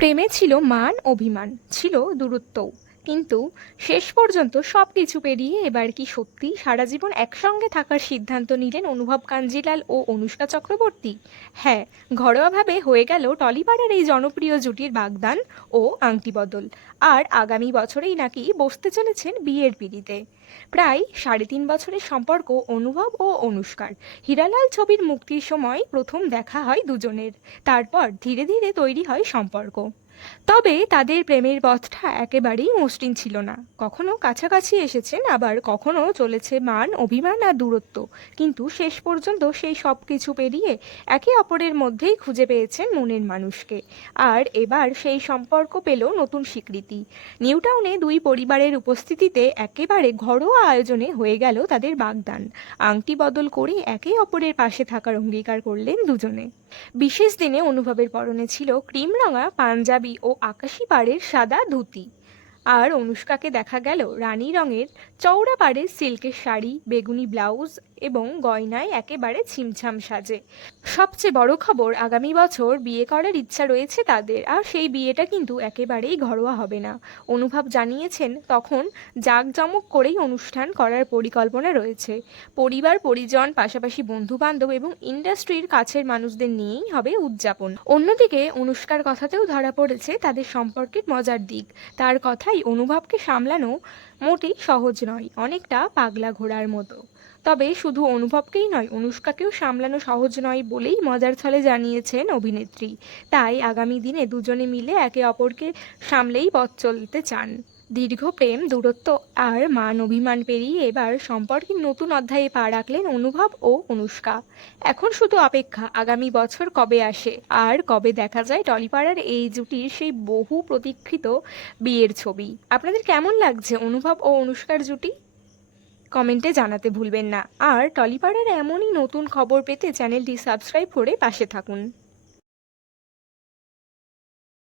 প্রেমে ছিল মান অভিমান, ছিল দূরত্বও। কিন্তু শেষ পর্যন্ত সবকিছু পেরিয়ে এবার কি সত্যি সারা জীবন একসঙ্গে থাকার সিদ্ধান্ত নিলেন অনুভব কাঞ্জিলাল ও অনুষ্কা চক্রবর্তী? হ্যাঁ, ঘরোয়াভাবে হয়ে গেল টলিপাড়ার এই জনপ্রিয় জুটির বাগদান ও আংটি বদল। আর আগামী বছরেই নাকি বসতে চলেছেন বিয়ের পিঁড়িতে। প্রায় 3.5 বছরের সম্পর্ক অনুভব ও অনুষ্কার। হীরালাল ছবির মুক্তির সময় প্রথম দেখা হয় দুজনের, তারপর ধীরে ধীরে তৈরি হয় সম্পর্ক। তবে তাদের প্রেমের পথটা একেবারেই মসৃণ ছিল না, কখনো কাছাকাছি এসেছেন, আবার কখনো চলেছে মান অভিমান আর দূরত্ব। কিন্তু শেষ পর্যন্ত সেই সব কিছু পেরিয়ে একে অপরের মধ্যেই খুঁজে পেয়েছেন মনের মানুষকে। আর এবার সেই সম্পর্ক পেল নতুন স্বীকৃতি। নিউটাউনে দুই পরিবারের উপস্থিতিতে একেবারে ঘরোয়া আয়োজনে হয়ে গেল তাদের বাগদান। আংটি বদল করে একে অপরের পাশে থাকার অঙ্গীকার করলেন দুজনে। বিশেষ দিনে অনুভবের পরনে ছিল ক্রিম রঙা পাঞ্জাবি ও আকাশি পাড়ের সাদা ধুতি। আর অনুষ্কাকে দেখা গেল রানী রঙের চওড়া পাড়ের সিল্কের শাড়ি, বেগুনি ব্লাউজ এবং গয়নায় একেবারে ছিমছাম সাজে। সবচেয়ে বড় খবর, আগামী বছর বিয়ে করার ইচ্ছা রয়েছে তাদের, আর সেই বিয়েটা কিন্তু একেবারেই ঘরোয়া হবে না। অনুভব জানিয়েছেন তখন জাঁকজমক করেই অনুষ্ঠান করার পরিকল্পনা রয়েছে। পরিবার পরিজন, পাশাপাশি বন্ধু বান্ধব এবং ইন্ডাস্ট্রির কাছের মানুষদের নিয়েই হবে উদযাপন। অন্যদিকে অনুষ্কার কথাতেও ধরা পড়েছে তাদের সম্পর্কের মজার দিক। তার কথাই, অনুভবকে সামলানো মোটেই সহজ নয়, অনেকটা পাগলা ঘোড়ার মতো। তবে শুধু অনুভবকেই নয়, অনুষ্কাকেও সামলানো সহজ নয় বলেই মজার ছলে জানিয়েছেন অভিনেত্রী। তাই আগামী দিনে দুজনে মিলে একে অপরকে সামলেই পথ চলতে চান। দীর্ঘ প্রেম, দূরত্ব আর মান অভিমান পেরিয়ে এবার সম্পর্কের নতুন অধ্যায়ে পা রাখলেন অনুভব ও অনুষ্কা। এখন শুধু অপেক্ষা, আগামী বছর কবে আসে আর কবে দেখা যায় টলিপাড়ার এই জুটির সেই বহু প্রতীক্ষিত বিয়ের ছবি। আপনাদের কেমন লাগছে অনুভব ও অনুষ্কার জুটি? কমেন্টে জানাতে ভুলবেন না। আর টলিপাড়ার এমনই নতুন খবর পেতে চ্যানেলটি সাবস্ক্রাইব করে পাশে থাকুন।